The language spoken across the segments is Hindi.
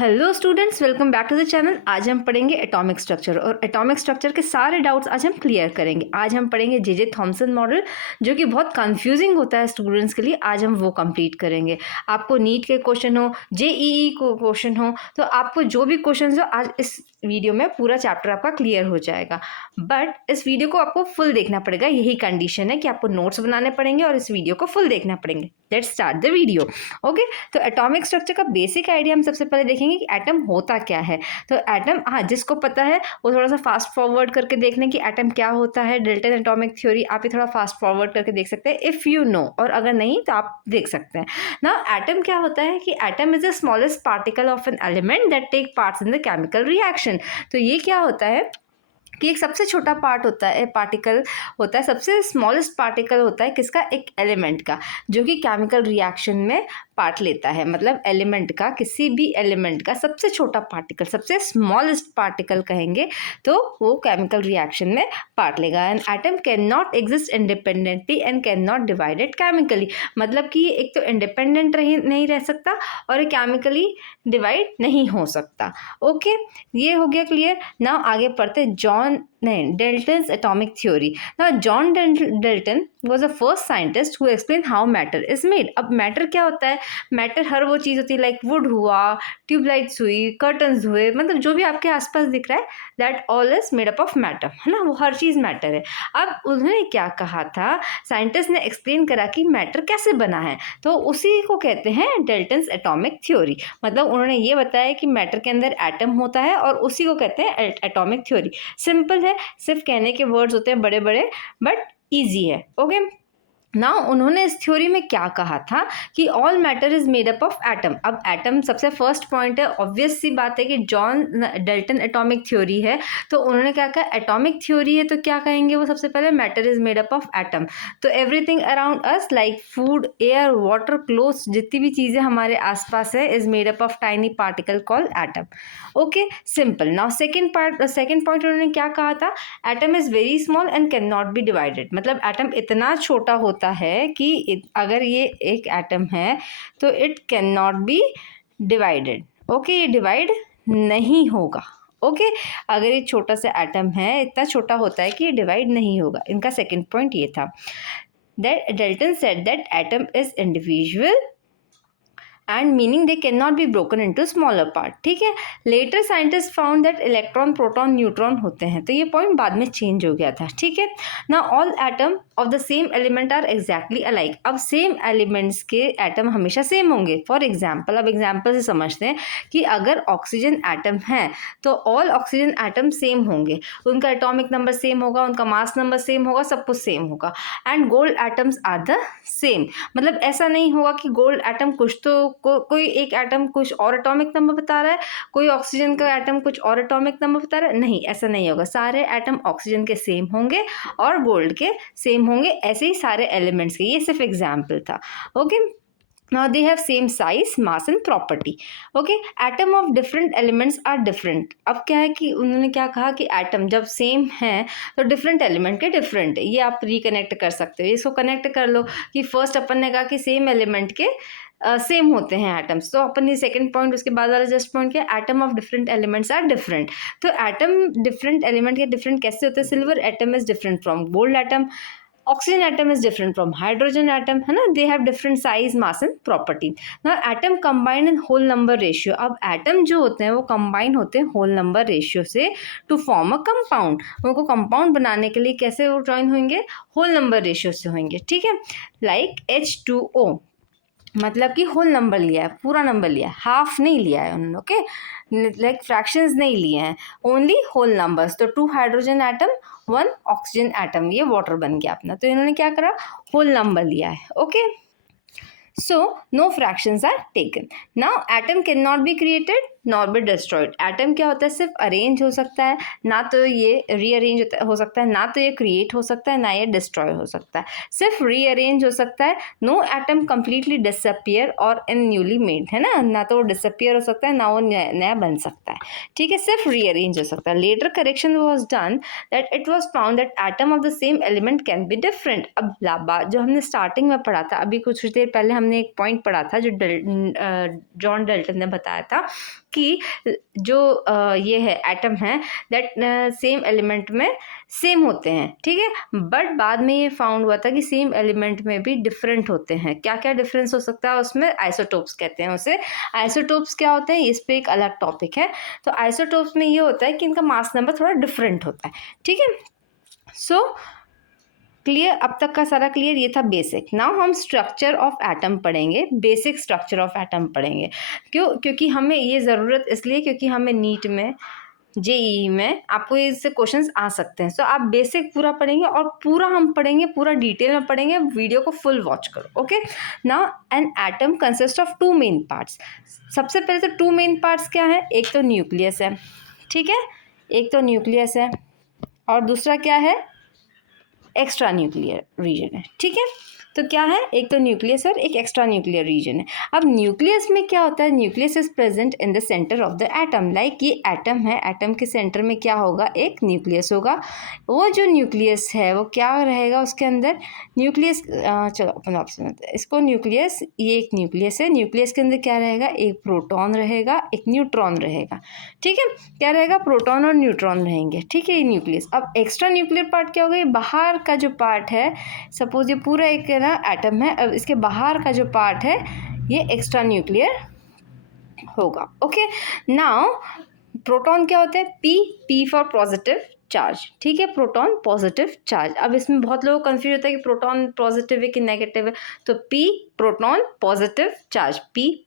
Hello students, welcome back to the channel. आज हम पढ़ेंगे एटॉमिक स्ट्रक्चर और एटॉमिक स्ट्रक्चर के सारे डाउट्स आज हम क्लियर करेंगे। आज हम पढ़ेंगे जे थॉमसन मॉडल, जो कि बहुत कंफ्यूजिंग होता है स्टूडेंट्स के लिए। आज हम वो कंप्लीट करेंगे। आपको नीट के क्वेश्चन हो, जेईई को क्वेश्चन हो, तो आपको जो भी क्वेश्चन हो, आज इस वीडियो में पूरा चैप्टर आपका क्लियर हो जाएगा। बट इस वीडियो को आपको फुल देखना पड़ेगा। यही कंडीशन है कि आपको नोट्स बनाने पड़ेंगे और इस वीडियो को फुल देखना पड़ेंगे। Let's start the video. Okay, तो एटॉमिक स्ट्रक्चर का बेसिक आइडिया हम सबसे पहले देखेंगे कि एटम होता क्या है। तो एटम, हाँ, जिसको पता है वो थोड़ा सा फास्ट फॉरवर्ड करके देख लें कि एटम क्या होता है। डाल्टन एटॉमिक थ्योरी आप ये थोड़ा फास्ट फॉरवर्ड करके देख सकते हैं इफ़ यू नो, और अगर नहीं तो आप देख सकते हैं ना। एटम क्या होता है कि atom is the smallest particle of an element that take parts in the chemical reaction. तो ये क्या होता है कि एक सबसे छोटा पार्ट होता है, पार्टिकल होता है, सबसे स्मॉलेस्ट पार्टिकल होता है किसका, एक एलिमेंट का, जो कि केमिकल रिएक्शन में पार्ट लेता है। मतलब एलिमेंट का, किसी भी एलिमेंट का सबसे छोटा पार्टिकल, सबसे स्मॉलेस्ट पार्टिकल कहेंगे, तो वो केमिकल रिएक्शन में पार्ट लेगा। And atom can not exist independently and can not divided chemically. मतलब कि ये एक तो इंडिपेंडेंट नहीं रह सकता और केमिकली डिवाइड नहीं हो सकता। ओके, ये हो गया क्लियर। नाउ आगे पढ़ते Dalton's atomic theory. Now John Dalton was the first scientist who explained how matter is made. अब मैटर क्या होता है? मैटर हर वो चीज़ होती है, लाइक वुड हुआ, ट्यूबलाइट्स हुई, कर्टन्स हुए, मतलब जो भी आपके आसपास दिख रहा है, that all is made up of matter, है ना। वो हर चीज़ मैटर है। अब उन्होंने क्या कहा था, साइंटिस्ट ने एक्सप्लेन करा कि मैटर कैसे बना है, तो उसी को कहते हैं डेल्टन्स एटॉमिक थ्योरी। मतलब उन्होंने ये बताया कि मैटर के अंदर एटम होता है और उसी को कहते हैं एटॉमिक थ्योरी। सिंपल है, सिर्फ कहने के वर्ड्स होते हैं बड़े बड़े, बट ईजी है। ओके, ना उन्होंने इस थ्योरी में क्या कहा था कि all matter is made up of atom. अब एटम सबसे फर्स्ट पॉइंट है, ऑब्वियस सी बात है कि जॉन डाल्टन एटॉमिक थ्योरी है, तो उन्होंने क्या कहा, एटॉमिक थ्योरी है तो क्या कहेंगे वो, सबसे पहले matter is made up of atom. तो everything around us like food, air, water, clothes, जितनी भी चीज़ें हमारे आसपास है, is made up of tiny particle called atom. Okay, simple. Now second point उन्होंने क्या कहा था, atom is very small and can not be divided. मतलब एटम इतना छोटा होता है कि अगर ये एक एटम है तो it can not be divided. Okay, ये डिवाइड नहीं होगा। ओके, अगर ये छोटा सा एटम है, इतना छोटा होता है कि ये डिवाइड नहीं होगा। इनका सेकंड पॉइंट ये था। That Dalton said that atom is individual and meaning they cannot be broken into smaller part। ठीक है, later scientist found that electron, proton, neutron होते हैं, तो ये पॉइंट बाद में चेंज हो गया था। ठीक है ना, all atom of the same element are exactly alike. अब सेम एलिमेंट्स के एटम हमेशा सेम होंगे। फॉर एग्जाम्पल, अब एग्जाम्पल से समझते हैं कि अगर ऑक्सीजन एटम है तो ऑल ऑक्सीजन एटम सेम होंगे, उनका एटॉमिक नंबर सेम होगा, उनका मास नंबर सेम होगा, सब कुछ सेम होगा। And gold atoms are the same. मतलब ऐसा नहीं होगा कि गोल्ड एटम कुछ तो कोई एक एटम कुछ और एटॉमिक नंबर बता रहा है, कोई ऑक्सीजन का एटम कुछ और एटॉमिक नंबर बता रहा है। नहीं, ऐसा नहीं होगा। सारे एटम ऑक्सीजन के सेम होंगे और गोल्ड के सेम होंगे, ऐसे ही सारे एलिमेंट्स के। ये सिर्फ एग्जाम्पल था। Okay, now they have same size, mass and property। okay, atom of different elements are different। अब क्या है कि उन्होंने क्या कहा कि एटम जब सेम है तो डिफरेंट एलिमेंट के डिफरेंट है। ये आप रिकनेक्ट कर सकते हो, इसको कनेक्ट कर लो कि फर्स्ट अपन ने कहा कि सेम एलिमेंट के सेम होते हैं एटम्स, तो अपन ने सेकंड पॉइंट, उसके बाद वाला जस्ट पॉइंट क्या, atom of different elements are different. तो एटम डिफरेंट एलिमेंट के डिफरेंट कैसे होते हैं, silver atom is different from gold atom, oxygen atom is different from hydrogen atom, है ना। They have different size, mass and property. ना atom combined in whole number ratio. अब एटम जो होते हैं वो कंबाइन होते हैं होल नंबर रेशियो से टू फॉर्म अ कंपाउंड। उनको कंपाउंड बनाने के लिए कैसे वो जॉइन होंगे, होल नंबर रेशियो से होंगे। ठीक है, लाइक H2O, मतलब कि होल नंबर लिया है, पूरा नंबर लिया है, हाफ नहीं लिया है उन्होंने। ओके, लाइक फ्रैक्शंस नहीं लिए हैं, ओनली होल नंबर्स। तो 2 हाइड्रोजन एटम, 1 ऑक्सीजन एटम, ये वाटर बन गया अपना। तो इन्होंने क्या करा, होल नंबर लिया है। Okay, so no fractions are taken। now atom cannot be created nor be destroyed। Atom क्या होता है, सिर्फ अरेंज हो सकता है, ना तो ये रीअरेंज हो सकता है, ना तो ये क्रिएट हो सकता है, ना ये डिस्ट्रॉय हो सकता है, सिर्फ रीअरेंज हो सकता है। नो एटम कंप्लीटली डिसअपियर और इन न्यूली मेड, है ना, ना तो वो डिसअपियर हो सकता है, ना वो नया बन सकता है। ठीक है, सिर्फ रीअरेंज हो सकता है। Later correction was done that it was found that atom of the same element can be different. अब जो हमने स्टार्टिंग में पढ़ा था, अभी कुछ देर पहले हमने हमने एक पॉइंट पढ़ा था जो जॉन डाल्टन ने बताया था कि जो ये है एटम है दैट सेम एलिमेंट में सेम होते हैं, ठीक है, बट बाद में ये फाउंड हुआ था कि सेम एलिमेंट में भी डिफरेंट होते हैं। क्या क्या डिफरेंस हो सकता है उसमें? आइसोटोप्स कहते हैं उसे। आइसोटोप्स क्या होते हैं, इस पे एक अलग टॉपिक है। तो आइसोटोप्स में ये होता है कि इनका मास नंबर थोड़ा डिफरेंट होता है, ठीक है। सो क्लियर, अब तक का सारा क्लियर, ये था बेसिक। नाउ हम स्ट्रक्चर ऑफ एटम पढ़ेंगे, बेसिक स्ट्रक्चर ऑफ एटम पढ़ेंगे। क्योंकि हमें ये ज़रूरत इसलिए क्योंकि हमें नीट में, जेईई में आपको इससे क्वेश्चंस आ सकते हैं। सो आप बेसिक पूरा पढ़ेंगे और पूरा हम पढ़ेंगे, पूरा डिटेल में पढ़ेंगे। वीडियो को फुल वॉच करो, okay. Now an atom consist of 2 main parts. सबसे पहले तो 2 मेन पार्ट्स क्या है? एक तो न्यूक्लियस है, ठीक है, एक तो न्यूक्लियस है और दूसरा क्या है? एक्स्ट्रा न्यूक्लियर रीजन है, ठीक है। तो क्या है? एक तो न्यूक्लियस और एक एक्स्ट्रा न्यूक्लियर रीजन है। अब न्यूक्लियस में क्या होता है? Nucleus is present in the centre of the atom. Like ये एटम है, एटम के सेंटर में क्या होगा? एक न्यूक्लियस होगा। वो जो न्यूक्लियस है वो क्या रहेगा उसके अंदर? न्यूक्लियस, चलो अपन आपसे बताते हैं इसको। न्यूक्लियस, ये एक न्यूक्लियस है, न्यूक्लियस के अंदर क्या रहेगा? एक प्रोटॉन रहेगा, एक न्यूट्रॉन रहेगा, ठीक है। क्या रहेगा? प्रोटॉन और न्यूट्रॉन रहेंगे, ठीक है, ये न्यूक्लियस। अब एक्स्ट्रा न्यूक्लियर पार्ट क्या होगा? ये बाहर का जो पार्ट है, सपोज ये पूरा एक ना एटम है, अब इसके बाहर का जो पार्ट है ये एक्स्ट्रा न्यूक्लियर होगा, ओके। नाउ प्रोटॉन क्या होते हैं? पी फॉर पॉजिटिव चार्ज, ठीक है, प्रोटॉन पॉजिटिव चार्ज। अब इसमें बहुत लोगों को कंफ्यूज होता है कि प्रोटॉन पॉजिटिव है कि नेगेटिव है। तो P proton positive charge, P.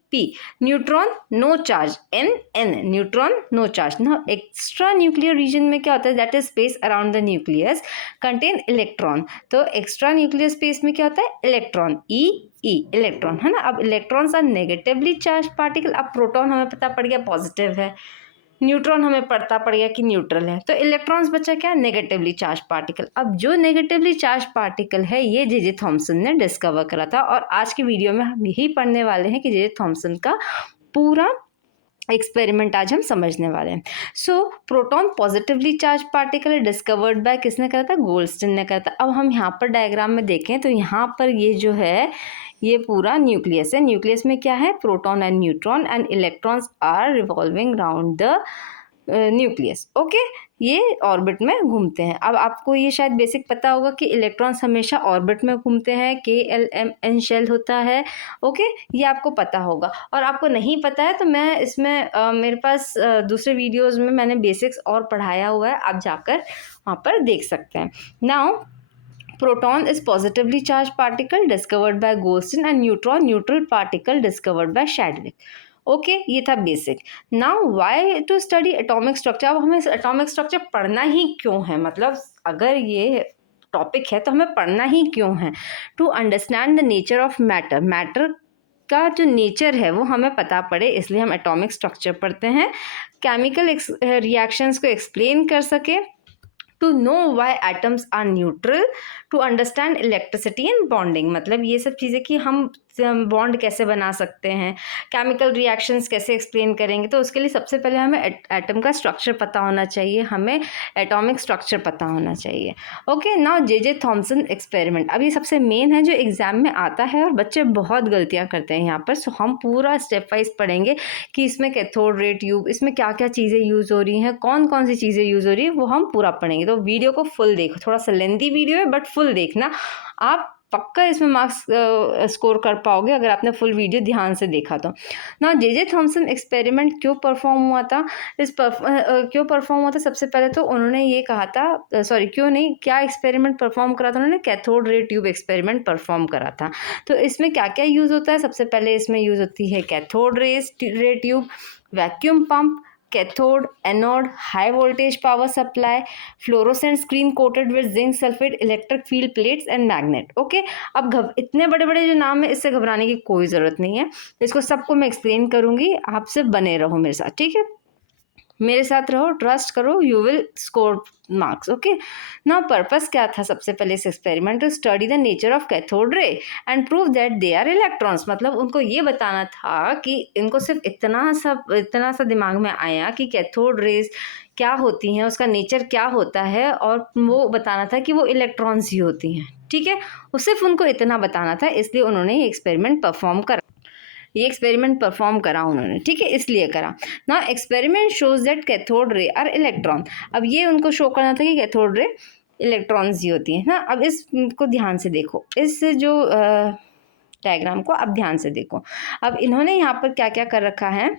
Neutron no charge, N neutron no charge. ना एक्स्ट्रा न्यूक्लियर रीजन में क्या होता है? That is space around the nucleus contain electron. तो एक्स्ट्रा न्यूक्लियर स्पेस में क्या होता है? इलेक्ट्रॉन, ई इलेक्ट्रॉन, है ना। अब electrons are negatively charge particle. अब प्रोटॉन हमें पता पड़ गया पॉजिटिव है, न्यूट्रॉन हमें पता पड़ गया कि न्यूट्रल है, तो इलेक्ट्रॉन्स बचा क्या? Negatively charge particle. अब जो नेगेटिवली चार्ज पार्टिकल है ये जे थॉमसन ने डिस्कवर करा था और आज की वीडियो में हम यही पढ़ने वाले हैं कि जे थॉमसन का पूरा एक्सपेरिमेंट आज हम समझने वाले हैं। So proton positively charge particle discovered by किसने करा था? गोल्डस्टीन ने करा था। अब हम यहाँ पर डायग्राम में देखें तो यहाँ पर ये जो है ये पूरा न्यूक्लियस है। न्यूक्लियस में क्या है? Proton and neutron and electrons are revolving round the nucleus, okay. ये ऑर्बिट में घूमते हैं। अब आपको ये शायद बेसिक पता होगा कि इलेक्ट्रॉन्स हमेशा ऑर्बिट में घूमते हैं, KLMN शेल होता है, ओके, ये आपको पता होगा। और आपको नहीं पता है तो मैं इसमें मेरे पास दूसरे वीडियोस में मैंने बेसिक्स और पढ़ाया हुआ है, आप जाकर वहाँ पर देख सकते हैं। Now proton is positively charged particle discovered by Goldstein and neutron neutral particle discovered by Chadwick. ओके, ये था basic. Now why to study atomic structure. अब हमें एटॉमिक स्ट्रक्चर पढ़ना ही क्यों है? मतलब अगर ये टॉपिक है तो हमें पढ़ना ही क्यों है? To understand the nature of matter. Matter का जो नेचर है वो हमें पता पड़े, इसलिए हम एटॉमिक स्ट्रक्चर पढ़ते हैं। केमिकल रिएक्शंस को एक्सप्लेन कर सके, to know why atoms are neutral, to understand electricity and bonding. मतलब ये सब चीज़ें कि हम बॉन्ड कैसे बना सकते हैं, केमिकल रिएक्शंस कैसे एक्सप्लेन करेंगे। तो उसके लिए सबसे पहले हमें एटम का स्ट्रक्चर पता होना चाहिए, हमें एटॉमिक स्ट्रक्चर पता होना चाहिए, okay. Now J Thomson experiment, अब ये सबसे मेन है जो एग्जाम में आता है और बच्चे बहुत गलतियाँ करते हैं यहाँ पर। सो हम पूरा स्टेप वाइज पढ़ेंगे कि इसमें कैथोड रे ट्यूब, इसमें क्या क्या चीज़ें यूज़ हो रही हैं, कौन कौन सी चीज़ें यूज़ हो रही है, वो हम पूरा पढ़ेंगे। तो वीडियो को फुल देखो, थोड़ा सा लेंथी वीडियो है बट फुल देखना, आप पक्का इसमें मार्क्स स्कोर कर पाओगे अगर आपने फुल वीडियो ध्यान से देखा तो। ना जे थॉमसन एक्सपेरिमेंट क्यों परफॉर्म हुआ था? क्यों परफॉर्म हुआ था? सबसे पहले तो उन्होंने ये कहा था, सॉरी क्यों नहीं, क्या एक्सपेरिमेंट परफॉर्म करा था उन्होंने? Cathode ray tube experiment perform करा था। तो इसमें क्या क्या यूज़ होता है? सबसे पहले इसमें यूज़ होती है cathode ray tube, vacuum pump, cathode, anode, high voltage power supply, fluorescent screen coated with zinc sulphate, electric field plates and magnet, okay. अब इतने बड़े बड़े जो नाम है इससे घबराने की कोई ज़रूरत नहीं है, इसको सबको मैं एक्सप्लेन करूँगी, आपसे बने रहो मेरे साथ, ठीक है, मेरे साथ रहो, ट्रस्ट करो, you will score marks, okay. Now purpose क्या था सबसे पहले इस experiment? To study the nature of cathode ray and prove that they are electrons. मतलब उनको ये बताना था कि इनको सिर्फ इतना सा दिमाग में आया कि कैथोड रेज क्या होती हैं, उसका नेचर क्या होता है, और वो बताना था कि वो इलेक्ट्रॉन्स ही होती हैं, ठीक है, वो सिर्फ उनको इतना बताना था, इसलिए उन्होंने ये एक्सपेरिमेंट परफॉर्म करा उन्होंने, ठीक है, इसलिए करा। ना experiment shows that cathode ray are electron. अब ये उनको शो करना था कि कैथोड रे इलेक्ट्रॉन्स ही होती हैं ना। अब इसको ध्यान से देखो, इस जो डायग्राम को अब ध्यान से देखो। अब इन्होंने यहाँ पर क्या क्या कर रखा है,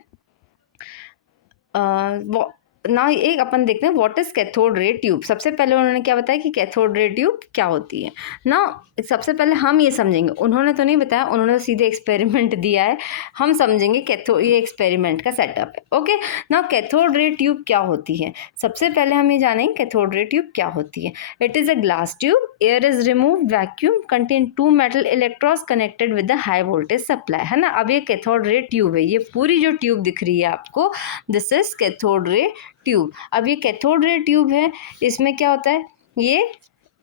ना एक अपन देखते हैं what is cathode ray tube. सबसे पहले उन्होंने क्या बताया कि कैथोड रे ट्यूब क्या होती है ना। सबसे पहले हम ये समझेंगे, उन्होंने तो नहीं बताया, उन्होंने तो सीधे एक्सपेरिमेंट दिया है, हम समझेंगे ये एक्सपेरिमेंट का सेटअप है। ओके ना, कैथोड रे ट्यूब क्या होती है, सबसे पहले हम ये जानेंगे कैथोड रे ट्यूब क्या होती है। It is a glass tube, air is remove, vacuum, contain 2 metal electrodes connected with the high voltage supply, है ना। अब ये कैथोड रे ट्यूब है, ये पूरी जो ट्यूब दिख रही है आपको, this is cathode ray tube. अब ये कैथोड रे ट्यूब है, इसमें क्या होता है, ये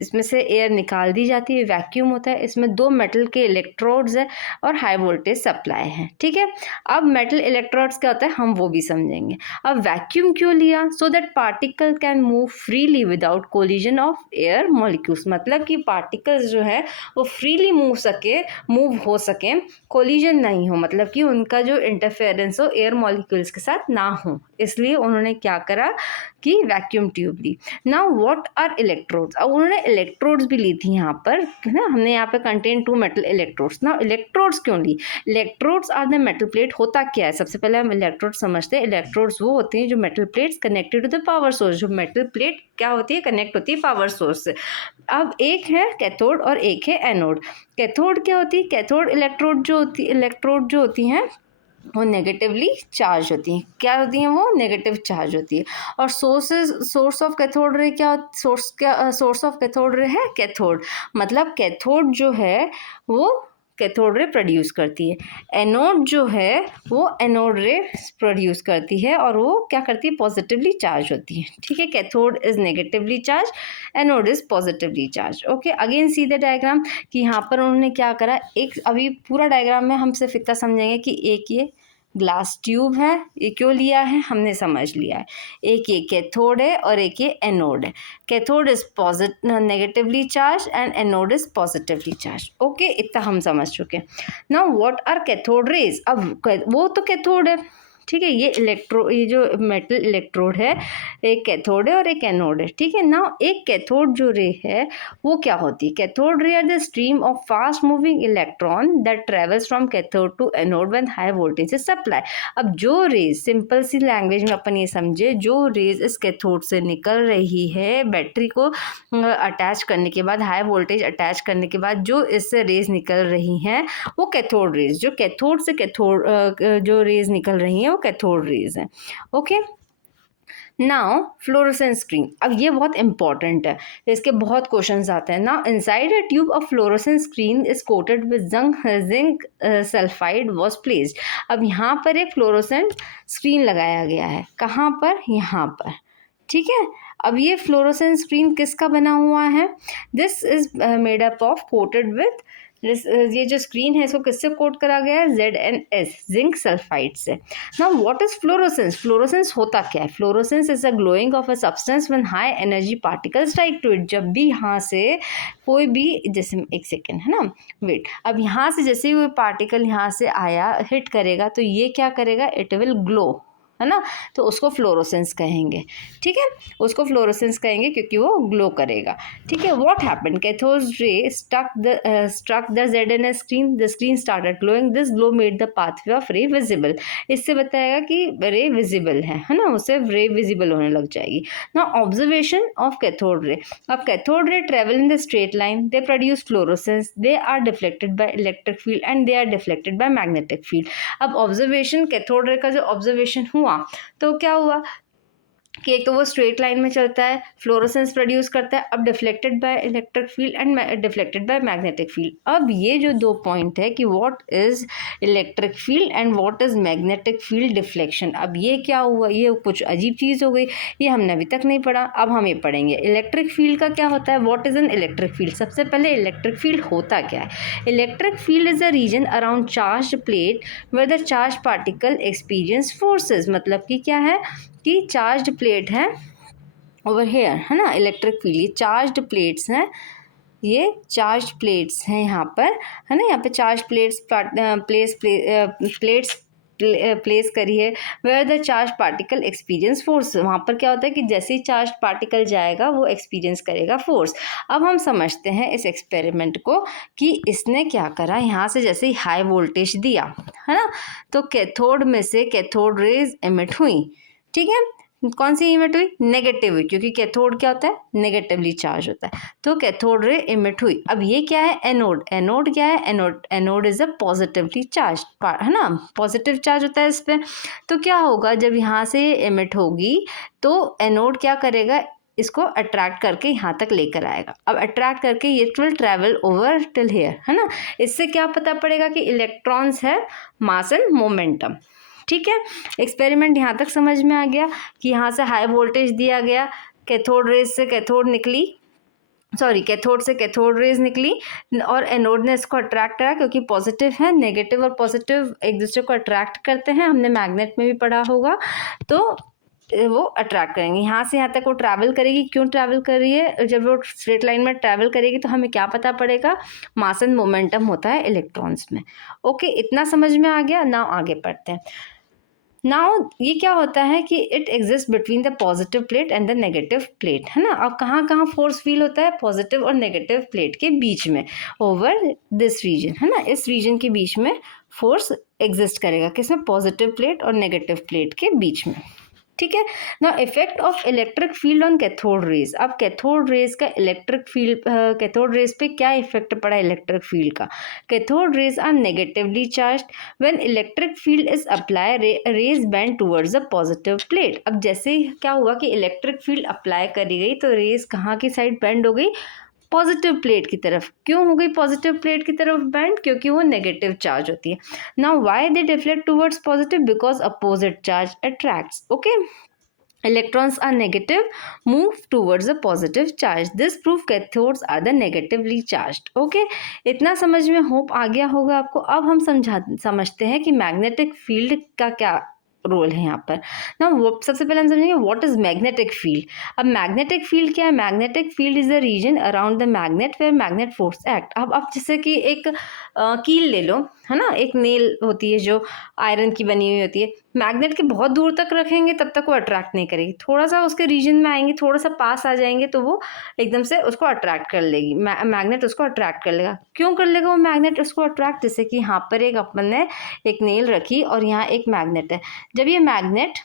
इसमें से एयर निकाल दी जाती है, वैक्यूम होता है, इसमें 2 मेटल के इलेक्ट्रोड्स है और हाई वोल्टेज सप्लाई है, ठीक है। अब मेटल इलेक्ट्रोड्स क्या होता है हम वो भी समझेंगे। अब वैक्यूम क्यों लिया, so that particle can move freely without collision of air molecules, मतलब कि पार्टिकल्स जो है वो फ्रीली मूव हो सके, कोलिजन नहीं हो, मतलब कि उनका जो इंटरफेरेंस हो एयर मॉलिक्यूल्स के साथ ना हो, इसलिए उन्होंने क्या करा कि वैक्यूम ट्यूब ली। नाउ व्हाट आर इलेक्ट्रोड्स, अब उन्होंने इलेक्ट्रोड्स भी ली थी यहाँ पर, है ना। हमने यहाँ पे contain 2 metal electrodes. Now electrodes क्यों ली, electrodes are the metal plate. होता क्या है, सबसे पहले हम इलेक्ट्रोड समझते हैं। इलेक्ट्रोड्स वो होते हैं जो metal plates connected to the power source, जो मेटल प्लेट क्या होती है, कनेक्ट होती है पावर सोर्स से। अब एक है कैथोड और एक है एनोड। कैथोड क्या होती है, कैथोड इलेक्ट्रोड जो होती हैं वो नेगेटिवली चार्ज होती हैं। क्या होती हैं वो, नेगेटिव चार्ज होती है। और सोर्स ऑफ कैथोड रे क्या, सोर्स ऑफ कैथोड रे है कैथोड, मतलब कैथोड जो है वो कैथोड रे प्रोड्यूस करती है। एनोड जो है वो एनोड रे प्रोड्यूस करती है और वो क्या करती है, पॉजिटिवली चार्ज होती है, ठीक है। Cathode is negatively charge, anode is positively charge. Okay, again see the diagram कि यहाँ पर उन्होंने क्या करा, एक अभी पूरा डायग्राम में हम सिर्फ इतना समझेंगे कि एक ये ग्लास ट्यूब है, ये क्यों लिया है हमने समझ लिया है। एक ये कैथोड है और एक ये एनोड है। Cathode is negatively charge and anode is positively charge. Okay, इतना हम समझ चुके हैं। Now what are cathode rays, अब वो तो कैथोड है, ठीक है। ये जो मेटल इलेक्ट्रोड है, एक कैथोड है और एक एनोड है, ठीक है ना। एक कैथोड जो रे है वो क्या होती है, cathode ray are the stream of fast moving electron that travels from cathode to anode when high voltage is supply. अब जो रेज, सिंपल सी लैंग्वेज में अपन ये समझे, जो रेज इस कैथोड से निकल रही है, बैटरी को अटैच करने के बाद, हाई वोल्टेज अटैच करने के बाद जो इससे रेज निकल रही हैं वो कैथोड रेज, जो कैथोड से जो रेज निकल रही हैं वो कैथोड रेज हैं। ओके, नाउ फ्लोरोसेंट स्क्रीन, अब ये बहुत इंपॉर्टेंट है, इसके बहुत क्वेश्चंस आते हैं। Now inside a tube of fluorescent screen is coated with zinc sulphide was placed. अब यहाँ पर एक फ्लोरोसेंट स्क्रीन लगाया गया है, कहाँ पर, यहाँ पर, ठीक है। अब ये फ्लोरोसेंट स्क्रीन किसका बना हुआ है, this is made up of coated with, ये जो स्क्रीन है इसको किससे कोट करा गया है, ZnS, जिंक सल्फाइड से। Now what is fluorescence, fluorescence होता क्या है, fluorescence is a glowing of a substance when high energy particles strike to it. जब भी यहाँ से कोई भी, जैसे एक सेकेंड है ना, वेट, अब यहाँ से जैसे ही कोई पार्टिकल यहाँ से आया, हिट करेगा तो ये क्या करेगा, इट विल ग्लो, है ना, तो उसको फ्लोरोसेंस कहेंगे, ठीक है, उसको फ्लोरोसेंस कहेंगे क्योंकि वो ग्लो करेगा, ठीक है। What happened, cathode ray struck the ZnS screen, the screen started glowing, this glow made the pathway of ray visible. इससे बताएगा कि रे विजिबल है ना, उससे रे विजिबल होने लग जाएगी। नाउ ऑब्जर्वेशन ऑफ कैथोड रे, अब cathode ray travel in the straight line, they produce fluorescence, they are deflected by electric field and they are deflected by magnetic field. अब ऑब्जर्वेशन, कैथोड रे का जो ऑब्जर्वेशन हुआ तो क्या हुआ कि एक तो वो स्ट्रेट लाइन में चलता है, फ्लोरोसेंस प्रोड्यूस करता है, अब deflected by electric field and deflected by magnetic field. अब ये जो 2 पॉइंट है कि what is electric field and what is magnetic field deflection, अब ये क्या हुआ, ये कुछ अजीब चीज़ हो गई, ये हमने अभी तक नहीं पढ़ा, अब हम ये पढ़ेंगे। इलेक्ट्रिक फील्ड का क्या होता है, what is an electric field, सबसे पहले इलेक्ट्रिक फील्ड होता क्या है। Electric field is a region around charge plate where the charge particle experience forces, मतलब कि क्या है कि चार्ज प्लेट है ओवर हेयर, है ना, इलेक्ट्रिक फील्ड, ये चार्ज प्लेट्स हैं ये चार्ज प्लेट्स हैं यहाँ पर, है ना, यहाँ पे चार्ज प्लेट्स प्लेस करी है, where the charge particle experience force. वहाँ पर क्या होता है कि जैसे ही चार्ज पार्टिकल जाएगा वो एक्सपीरियंस करेगा फोर्स। अब हम समझते हैं इस एक्सपेरिमेंट को कि इसने क्या करा, यहाँ से जैसे ही हाई वोल्टेज दिया, है ना, तो कैथोड में से कैथोड रेज एमिट हुई। ठीक है, कौन सी इमिट हुई? नेगेटिव हुई, क्योंकि कैथोड क्या होता है? नेगेटिवली चार्ज होता है, तो कैथोड रे इमिट हुई। अब ये क्या है? एनोड। एनोड क्या है? Anode is a positively charge, है ना, पॉजिटिव चार्ज होता है इस पर। तो क्या होगा, जब यहाँ से ये इमिट होगी तो एनोड क्या करेगा, इसको अट्रैक्ट करके यहाँ तक लेकर आएगा। अब अट्रैक्ट करके ये will travel over till here, है ना। इससे क्या पता पड़ेगा कि इलेक्ट्रॉन्स है मास एंड मोमेंटम। ठीक है, एक्सपेरिमेंट यहाँ तक समझ में आ गया कि यहाँ से हाई वोल्टेज दिया गया, कैथोड रेज से कैथोड निकली, सॉरी कैथोड से कैथोड रेज निकली और एनोड ने इसको अट्रैक्ट करा, क्योंकि पॉजिटिव है, नेगेटिव और पॉजिटिव एक दूसरे को अट्रैक्ट करते हैं, हमने मैग्नेट में भी पढ़ा होगा, तो वो अट्रैक्ट करेंगे। यहाँ से यहाँ तक वो ट्रैवल करेगी। क्यों ट्रैवल कर रही है? जब वो स्ट्रेट लाइन में ट्रैवल करेगी तो हमें क्या पता पड़ेगा? मास एंड मोमेंटम होता है इलेक्ट्रॉन्स में। ओके, इतना समझ में आ गया। नाउ आगे पढ़ते हैं। नाउ ये क्या होता है कि it exist between the positive plate and the negative plate, है ना। अब कहाँ कहाँ फोर्स फील होता है? पॉजिटिव और नेगेटिव प्लेट के बीच में, ओवर दिस रीजन, है ना, इस रीजन के बीच में फोर्स एग्जिस्ट करेगा। किसमें? पॉजिटिव प्लेट और नेगेटिव प्लेट के बीच में। ठीक है ना। Effect of electric field on cathode rays. अब कैथोड रेज का इलेक्ट्रिक फील्ड, कैथोड रेज पे क्या इफेक्ट पड़ा इलेक्ट्रिक फील्ड का? Cathode rays are negatively charged, when electric field is apply rays bend towards the positive plate. अब जैसे ही क्या हुआ कि इलेक्ट्रिक फील्ड अप्लाई करी गई तो रेज कहाँ की साइड बेंड हो गई? पॉजिटिव प्लेट की तरफ। क्यों हो गई पॉजिटिव प्लेट की तरफ बेंड? क्योंकि वो नेगेटिव चार्ज होती है। Now why they deflect towards positive? Because opposite charge attracts. Okay, electrons are negative, move towards a positive charge. This proof cathodes are the negatively charged. Okay, इतना समझ में होप आ गया होगा आपको। अब हम समझते हैं कि मैग्नेटिक फील्ड का क्या रोल है यहाँ पर ना। वो सबसे पहले हम समझेंगे व्हाट इज मैग्नेटिक फील्ड। अब मैग्नेटिक फील्ड क्या है? Magnetic field is the region around the magnet where magnet force act. अब आप जैसे कि एक कील ले लो, है ना, एक नेल होती है जो आयरन की बनी हुई होती है, मैग्नेट के बहुत दूर तक रखेंगे तब तक वो अट्रैक्ट नहीं करेगी, थोड़ा सा उसके रीजन में आएंगे, थोड़ा सा पास आ जाएंगे तो वो एकदम से उसको अट्रैक्ट कर लेगी, मैग्नेट उसको अट्रैक्ट कर लेगा। क्यों कर लेगा वो मैग्नेट उसको अट्रैक्ट? जैसे कि यहाँ पर एक अपन ने एक नेल रखी और यहाँ एक मैग्नेट है। जब ये मैग्नेट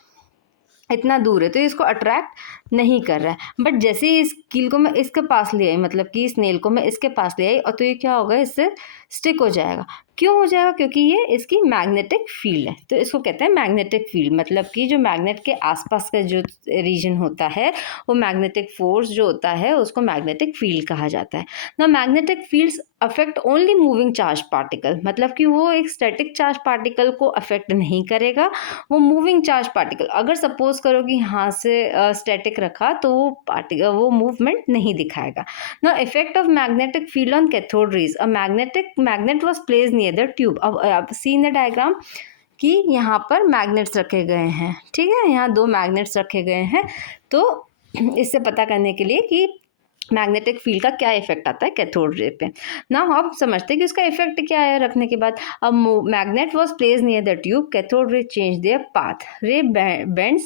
इतना दूर है तो इसको अट्रैक्ट नहीं कर रहा है, बट जैसे ही इस कील को मैं इसके पास ले आई, मतलब कि इस नेल को मैं इसके पास ले आई, और तो ये क्या होगा, इससे स्टिक हो जाएगा। क्यों हो जाएगा? क्योंकि ये इसकी मैग्नेटिक फील्ड है, तो इसको कहते हैं मैग्नेटिक फील्ड। मतलब कि जो मैग्नेट के आसपास का जो रीजन होता है वो मैग्नेटिक फोर्स जो होता है उसको मैग्नेटिक फील्ड कहा जाता है ना। Magnetic fields affect only moving charge particle, मतलब कि वो एक स्टैटिक चार्ज पार्टिकल को अफेक्ट नहीं करेगा, वो मूविंग चार्ज पार्टिकल। अगर सपोज करो कि यहाँ से स्टैटिक रखा तो वो मूवमेंट नहीं दिखाएगा ना। Effect of magnetic field on cathode raise. A magnet was placed near the tube. अब सी इन द डायग्राम कि यहाँ पर मैग्नेट्स रखे गए हैं। ठीक है, यहाँ 2 मैग्नेट्स रखे गए हैं। तो इससे पता करने के लिए कि मैग्नेटिक फील्ड का क्या इफेक्ट आता है कैथोड रे पे। ना हम समझते हैं कि उसका इफेक्ट क्या है रखने के बाद। अब magnet was placed near the tube, cathode ray change their path, रे बेंड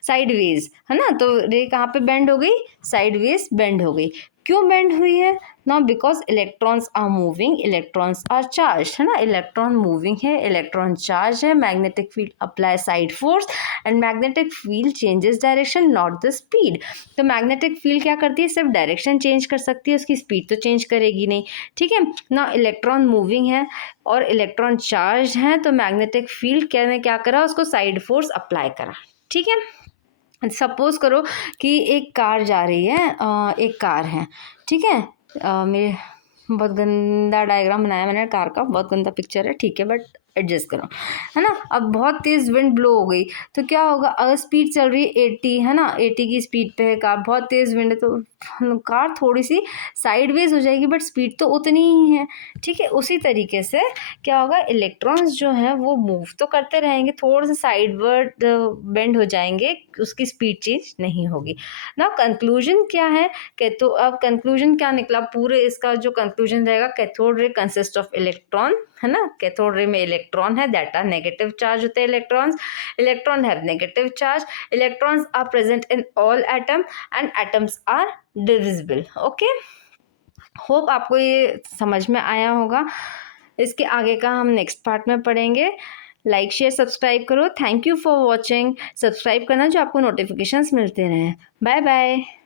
साइडवेज, है ना। तो रे कहाँ पे बेंड हो गई? साइडवेज बेंड हो गई। क्यों बेंड हुई है? ना because electrons are moving, electrons are charge, है ना। इलेक्ट्रॉन मूविंग है, इलेक्ट्रॉन चार्ज है, magnetic field apply side force and magnetic field changes direction not the speed. तो मैग्नेटिक फील्ड क्या करती है? सिर्फ डायरेक्शन चेंज कर सकती है, उसकी स्पीड तो चेंज करेगी नहीं। ठीक है ना। इलेक्ट्रॉन मूविंग है और इलेक्ट्रॉन चार्ज है, तो मैग्नेटिक फील्ड क्या करा? उसको साइड फोर्स अप्लाई करा। ठीक है, सपोज करो कि एक कार जा रही है, एक कार है, ठीक है। मेरे बहुत गंदा डायग्राम बनाया मैंने कार का, बहुत गंदा पिक्चर है, ठीक है, बट एडजस्ट करो, है ना। अब बहुत तेज़ विंड ब्लो हो गई तो क्या होगा, अगर स्पीड चल रही है 80, है ना, 80 की स्पीड पे है कार, बहुत तेज़ विंड है तो कार थोड़ी सी साइडवेज हो जाएगी बट स्पीड तो उतनी ही है, ठीक है। उसी तरीके से क्या होगा, इलेक्ट्रॉन्स जो हैं वो मूव तो करते रहेंगे, थोड़ा सा साइडवर्ड बेंड हो जाएंगे, उसकी स्पीड चेंज नहीं होगी ना। कंक्लूजन क्या है, कैथो अब कंक्लूजन क्या निकला, पूरे इसका जो कंक्लूजन रहेगा, cathode ray consist of electron, है ना। कैथोड रे में इलेक्ट्रॉन है, दैट आर नेगेटिव चार्ज होते हैं electrons, electron have negative charge, electrons are present in all atom and atoms are divisible. Okay, hope आपको ये समझ में आया होगा। इसके आगे का हम नेक्स्ट पार्ट में पढ़ेंगे। लाइक शेयर सब्सक्राइब करो। Thank you for watching. Subscribe करना जो आपको नोटिफिकेशंस मिलते रहें। Bye bye.